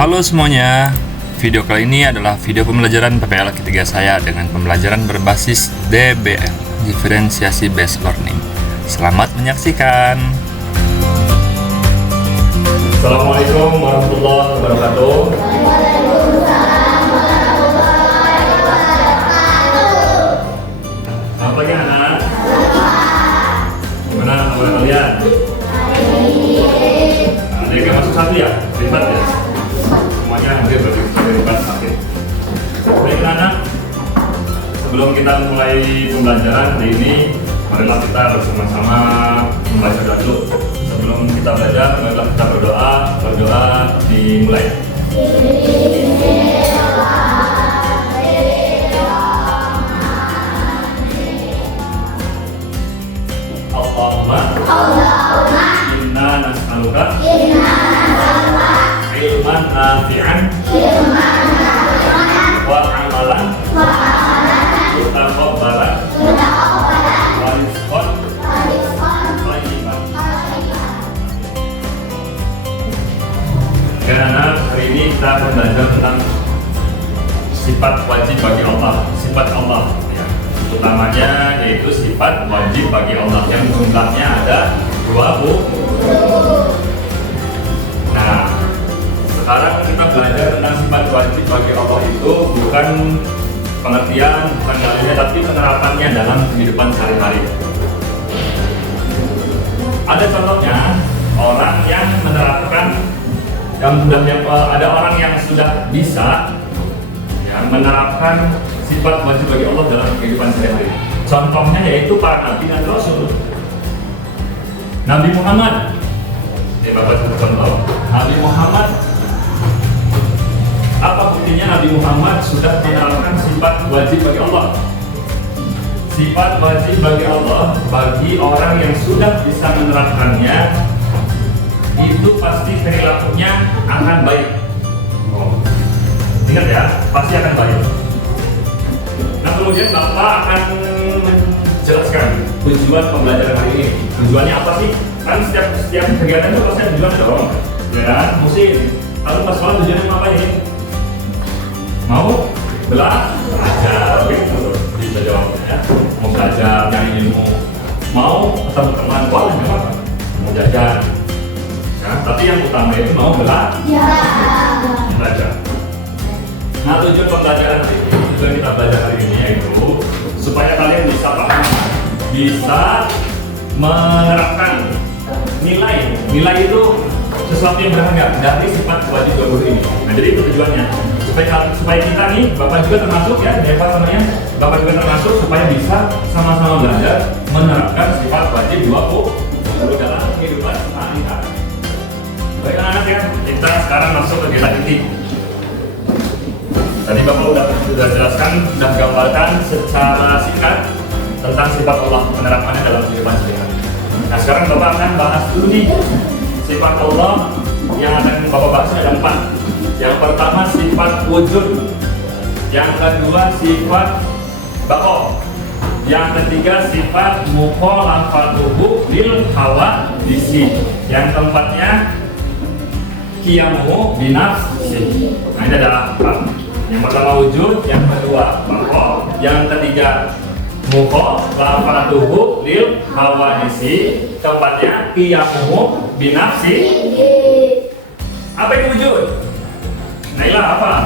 Halo semuanya, video kali ini adalah video pembelajaran PPL ketiga saya dengan pembelajaran berbasis DBL, Differentiasi Based Learning. Selamat menyaksikan. Assalamualaikum warahmatullahi wabarakatuh. Selamat pagi anak. Gimana kabar kalian? Ada yang masuk satu ya? Privat ya? Semuanya hampir berprivat sakit. Baik anak, sebelum kita mulai pembelajaran hari ini, marilah kita bersama-sama membaca doa dulu. Sebelum kita belajar, marilah kita berdoa dimulai. Allahumma inna nas'aluka ilman nafi'an wa amalan mutaqabbalan wa rizqan thayyiban. Karena hari ini kita akan belajar tentang sifat wajib bagi Allah, sifat Allah ya. Utamanya yaitu sifat wajib bagi Allah yang jumlahnya ada 20. Nah, sekarang kita belajar tentang sifat wajib bagi Allah itu bukan pengertian, bukan dalilnya, tapi penerapannya dalam kehidupan sehari-hari. Ada contohnya orang yang menerapkan ada orang yang sudah bisa ya, menerapkan sifat wajib bagi Allah dalam kehidupan sehari-hari. Contohnya yaitu para nabi dan rasul. Nabi Muhammad, ini Bapak contoh. Nabi Muhammad, apa buktinya Nabi Muhammad sudah menerapkan sifat wajib bagi Allah? Sifat wajib bagi Allah bagi orang yang sudah bisa menerapkannya, itu pasti perilakunya akan baik. Ingat ya, pasti akan baik. Nah, kemudian Bapak akan menjelaskan tujuan pembelajaran hari ini. Tujuannya apa sih? Kan setiap kegiatan itu pasti ada tujuan dong. Ya kan? Musim. Lalu pas malam tujuannya mau apa ini? Mau belajar, gitu. Bisa jawabnya ya. Mau belajar, nyari ilmu. Mau ketemu teman, boleh nggak apa-apa. Mau jajan. Ya, tapi yang utama itu mau belajar. Nah, tujuan pembelajaran hari ini, tujuan kita belajar hari ini yaitu supaya kalian bisa paham, bisa menerapkan nilai. Nilai itu sesuatu yang berharga dari sifat wajib bagi ini. Nah, jadi itu tujuannya supaya kita nih, Bapak juga termasuk ya, apa namanya? Bapak juga termasuk supaya bisa sama-sama belajar menerapkan sifat wajib 20 dalam kehidupan sehari-hari. Baik anak-anak ya, kita sekarang masuk ke kita inti. Tadi Bapak sudah jelaskan, sudah gambarkan secara singkat tentang sifat Allah, penerapannya dalam kehidupan sehari-hari. Nah, sekarang Bapak akan bahas dulu nih sifat Allah yang akan Bapak bahas ada 4. Yang pertama sifat wujud, yang kedua sifat baqo, yang ketiga sifat mukhalafatuhu lil hawadisi, yang keempatnya qiyamuhu binafsi. Nah, ini adalah 4. Yang pertama wujud, yang kedua baqo, yang ketiga mukhalafatuhu lil hawadisi, keempatnya qiyamuhu binafsi. Apa itu wujud? Nailah apa?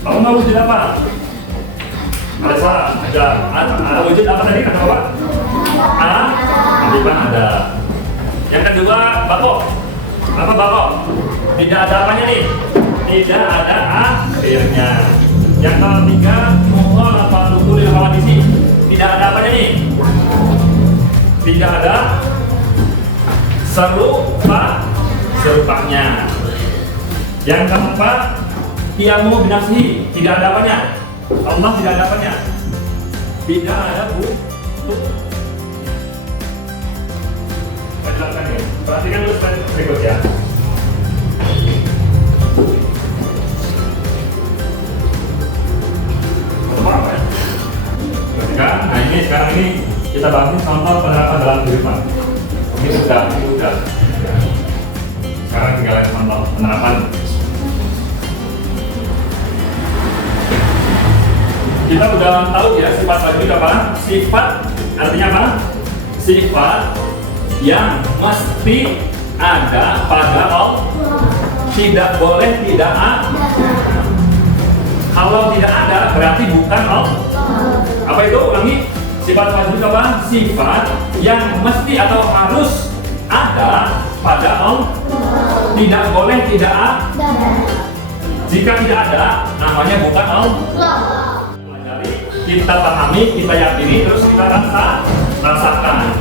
Kamu mau wujud apa? Ada salah? Ada wujud apa tadi kata Bapak? Bukan ada. Yang kedua baqo. Apa baqo? Tidak ada apanya nih? Tidak ada akhirnya. Yang ketiga mukhalafatuhu lil hawadisi. Tidak ada apanya nih? Tidak ada serupanya. Yang keempat qiyamuhu binafsihi. Tidak ada apanya? Allah tidak ada apanya? Tidak ada bentuk. Saya jelaskan ya. Perhatikan dulu slide berikut ya. Nah, ini sekarang ini kita bahas contoh penerapan dalam kehidupan. Ini sudah. Sekarang tinggal contoh penerapan. kita udah tahu ya sifat wajib apa? Sifat artinya apa? Sifat yang mesti ada pada Allah. Tidak boleh tidak ada. Kalau tidak ada berarti bukan Allah. Apa itu? Ulangi. Sifat wajib apa? Sifat yang mesti atau harus ada pada Allah. Tidak boleh tidak ada. Jika tidak ada, namanya bukan Allah. Kita pahami, kita yakini, terus kita rasakan.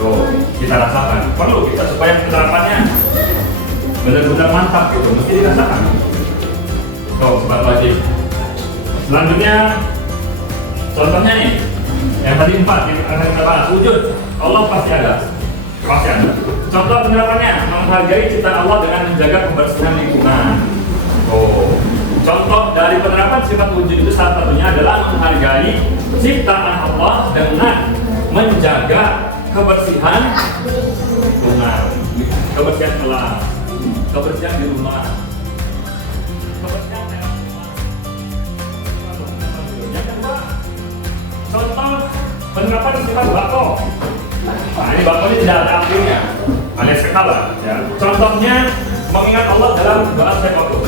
Tuh, kita rasakan. Perlu kita supaya penerapannya benar-benar mantap gitu, mesti dirasakan. Tuh, sifat wajib. Selanjutnya, contohnya nih, yang tadi 4 kita bahas. Wujud, Allah pasti ada. Pasti ada. Contoh penerapannya, menghargai ciptaan Allah dengan menjaga kebersihan lingkungan. Oh, contoh dari penerapan sifat wujud itu salah satunya adalah menghargai ciptaan Allah dengan menjaga kebersihan lingkungan, kebersihan kelas, kebersihan di rumah, kebersihan teras rumah. Yang kedua, contoh penerapan sifat bako. Nah, ini bako ini tidak ada akhirnya, alias skala. Ya. Contohnya mengingat Allah dalam doa setiap waktu.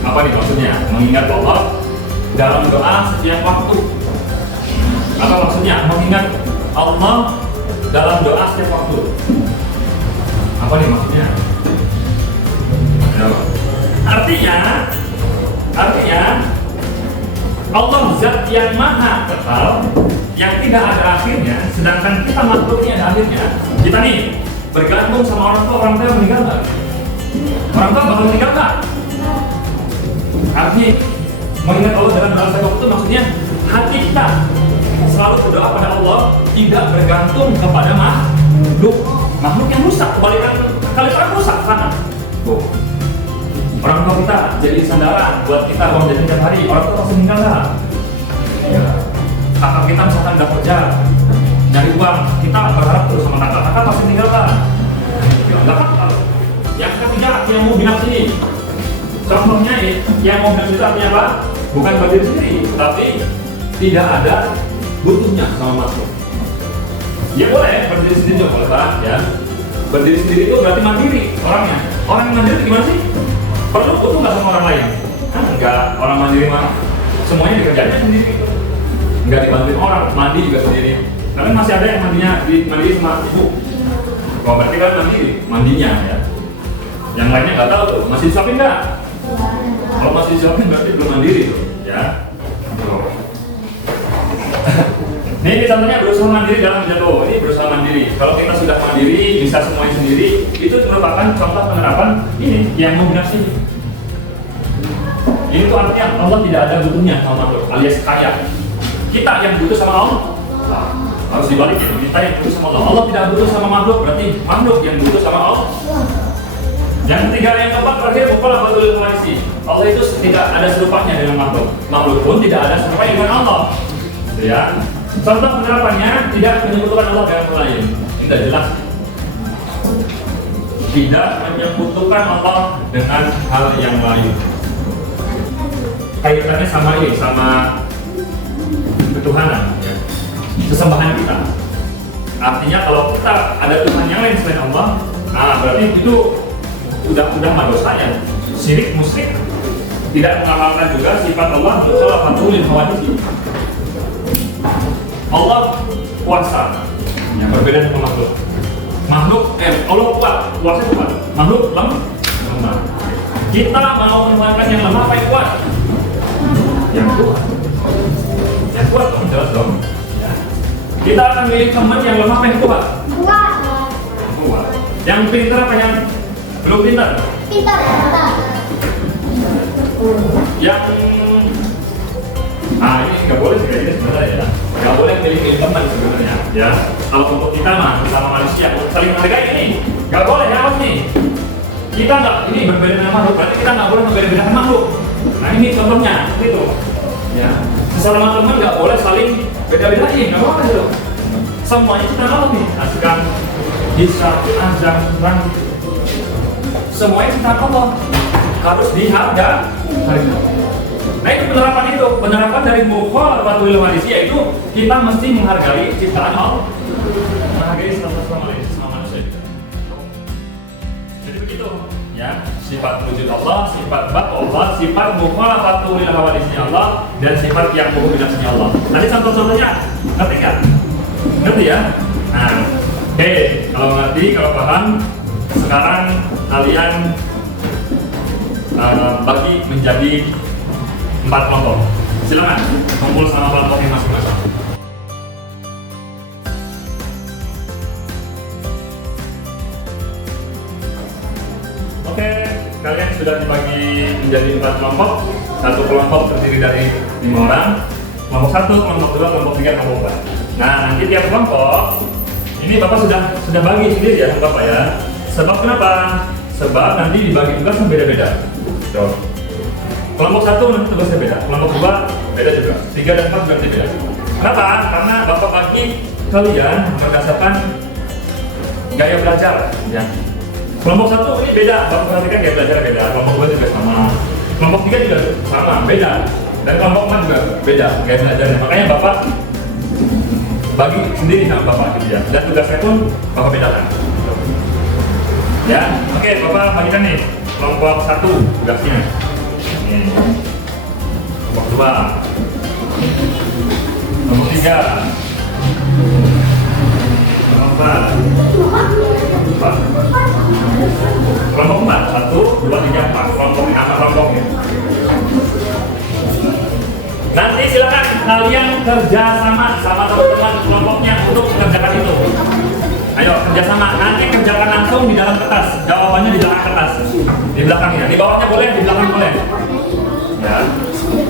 Apa nih maksudnya? Mengingat Allah dalam doa setiap waktu. Apa maksudnya? Mengingat Allah dalam doa setiap waktu. Apa nih maksudnya? Artinya Allah zat yang maha kekal, yang tidak ada akhirnya, sedangkan kita makhluknya ada akhirnya. Kita nih bergantung sama orang tua meninggal nggak? Orang tua bakal meninggal nggak? Artinya mengingat Allah dalam doa setiap waktu maksudnya hati kita selalu berdoa pada Allah, tidak bergantung kepada makhluk yang rusak. Kebalikan kalian rusak sana. Orang tua kita jadi sandaran buat kita bangun jadi tiap hari. Orang tua pasti meninggal lah. Ya. Kakak kita misalkan nggak kerja, nyari uang, kita berharap terus sama kakak pasti meninggal lah. Nggak apa. Yang ketiga yang mau bilang sini. Contohnya yang mau bilang itu artinya apa? Bukan berdiri sendiri, tapi tidak ada butuhnya sama makhluk. Ya boleh berdiri sendiri juga boleh Pak, ya. Berdiri sendiri itu berarti mandiri orangnya. Orang yang mandiri gimana sih? Perlu butuh nggak sama orang lain? Kan enggak, orang mandiri mah semuanya dikerjainnya sendiri. Nggak dibantuin orang, mandi juga sendiri. Tapi masih ada yang mandiri sama ibu. Oh, berarti kan mandinya ya. Yang lainnya nggak tahu tuh, masih disuapin nggak? Kalau masih disuapin berarti belum mandiri tuh, ya. Ini contohnya berusaha mandiri dalam jatuh. Ini berusaha mandiri. Kalau kita sudah mandiri, bisa semuanya sendiri, itu merupakan contoh penerapan ini yang dominasi. Ini tuh artinya Allah tidak ada butuhnya sama makhluk, alias kaya. Kita yang butuh sama Allah. Nah, harus dibalikin. Kita yang butuh sama Allah. Allah tidak butuh sama makhluk, berarti makhluk yang butuh sama Allah. Yang ketiga, yang keempat terakhir bukanlah betul koalisi. Allah itu tidak ada serupanya dengan makhluk. Makhluk pun tidak ada serupanya dengan Allah. Ya. Contoh penerapannya tidak menyebutkan Allah dengan lain. Tidak jelas. Tidak menyebutkan Allah dengan hal yang lain. Kaitannya sama ini, sama ketuhanan, ya. Sesembahan kita. Artinya kalau kita ada Tuhan yang lain selain Allah, nah berarti itu udah dosa ya, syirik, musyrik. Tidak mengamalkan juga sifat Allah mukhalafatuhul hawadits. Allah kuasa, yang berbeda dengan makhluk. Allah kuat, kuasa kuat. Makhluk lemah. Kita mau menemukan yang lemah apa yang kuat? Yang kuat. Yang kuat dong, jelas dong. Ya. Kita akan milih teman yang lemah apa yang kuat? Kuat. Yang pintar apa yang belum pintar? Pintar. Yang ini nggak boleh sih kayak gini sebenarnya ya. Nggak boleh milih teman sebenarnya ya. Kalau untuk kita mah sama manusia saling menghargai ini nggak boleh ya mas nih. Kita nggak ini berbeda dengan makhluk, berarti kita nggak boleh berbeda-beda makhluk. Nah ini contohnya gitu ya. Sesama teman nggak boleh saling beda-bedain, nggak boleh gitu. Semuanya kita Allah nih, askan, hisab, azam, rangit. Semuanya kita Allah harus dihargai. Nah itu penerapan itu Penerapan dari mukhalafatul hadis yaitu kita mesti menghargai ciptaan Allah, menghargai sesama manusia juga. Jadi begitu, ya, sifat wujud Allah, sifat bab Allah, sifat mukhalafatul hadisnya Allah, dan sifat yang berhubungannya Allah. Nanti contoh-contohnya, ngerti nggak? Ngerti ya? Nah, oke, kalau ngerti, kalau paham, sekarang kalian bagi menjadi 4 kelompok. Silakan kumpul sama kelompoknya masing-masing. Oke, kalian sudah dibagi menjadi 4 kelompok. Satu kelompok terdiri dari 5 orang. Kelompok 1, kelompok 2, kelompok 3, kelompok 4. Nah, nanti tiap kelompok ini Bapak sudah bagi sendiri ya, Bapak ya. Sebab kenapa? Sebab nanti dibagi tugas yang beda-beda. Tuh. Kelompok 1 nanti tugasnya beda, kelompok 2 beda juga, 3 dan 4 juga beda. Kenapa? Karena Bapak bagi kalian berdasarkan gaya belajar ya. Kelompok 1 ini beda, Bapak perhatikan gaya belajar beda, kelompok 2 juga sama, kelompok 3 juga sama, beda, dan kelompok 4 juga beda gaya belajarnya. Makanya Bapak bagi sendiri sama Bapak gitu ya, dan tugasnya pun Bapak bedakan ya. Oke, Bapak bagikan nih kelompok 1 tugasnya. Kelompok 2, kelompok 3, kelompok 4, kelompok 4, 1, 2, 3, 4, kelompok nama kelompoknya. Nanti silakan kalian kerja sama teman-teman kelompoknya untuk mengerjakan itu. Ayo kerjasama, nanti kerjakan langsung di dalam kertas, jawabannya di dalam kertas, di belakangnya, di bawahnya boleh, di belakang boleh. Ya,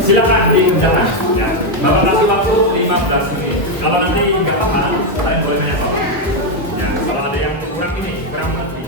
silakan dikerjakan. Ya, Bapak kasih waktu 15 menit. Kalau nanti nggak paham, kalian boleh nanya Bapak. Ya, kalau ada yang kurang mengerti.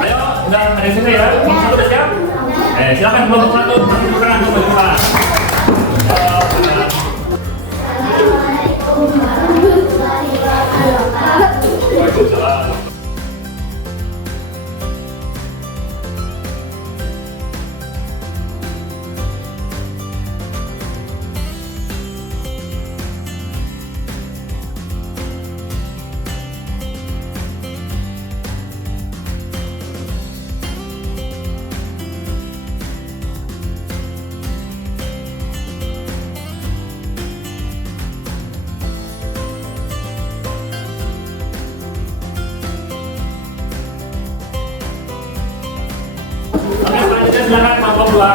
Ayo, udah ada di sini ya. Kelompok 1 udah siap? Silakan kelompok 1 masih berperan untuk berjumpa. Waalaikumsalam. Oke, selanjutnya silakan kelompok 2.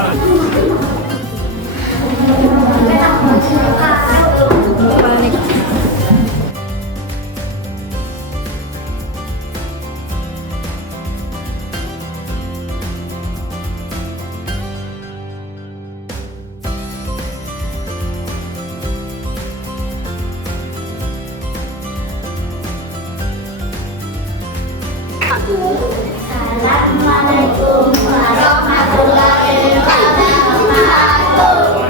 Assalamualaikum warahmatullahi wabarakatuh.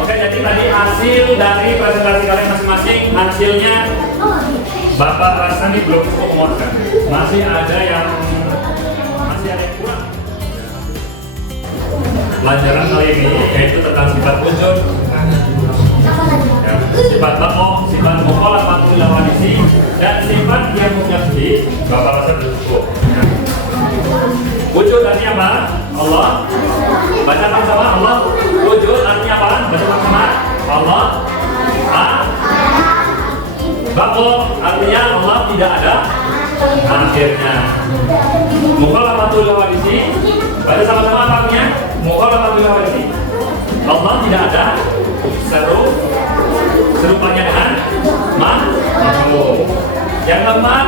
Oke, jadi tadi hasil dari presentasi kalian masing-masing, hasilnya Bapak rasa nih belum cukup memuaskan. Masih ada yang kurang. Pelajaran kali ini yaitu tentang sifat wujud, ya, sifat bako, sifat mukhalafatul lawadisi, dan sifat yang munyafsi. Bapak rasa belum cukup. Wujud artinya apa? Allah. Baca sama Allah. Wujud artinya apa? Baca sama Allah. Bako artinya Allah tidak ada akhirnya. Mukhalafatul lawadisi. Baca sama-sama apa artinya? Mukhalafatul lawadisi. Allah tidak ada serupanya dengan makhluk. Yang keempat,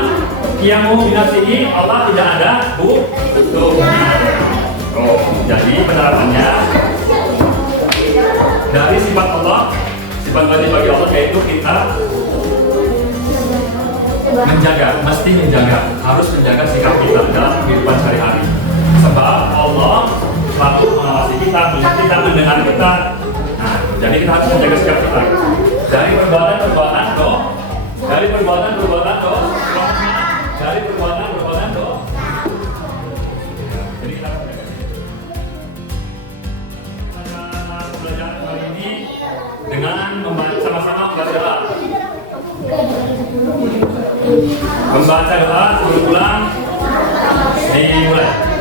yang binasihi, Allah tidak ada butuhnya. Jadi penerapannya dari sifat Allah, sifat wajib bagi Allah yaitu kita harus menjaga sikap kita dalam kehidupan sehari-hari. Sebab Allah selalu mengawasi kita, melihat kita, mendengar kita. Nah, jadi kita harus menjaga sikap kita dari perbuatan doh. Jadi kita harus menjaga. Pelajaran kali ini dengan sama-sama membaca doa. Membaca doa sebelum pulang dimulai.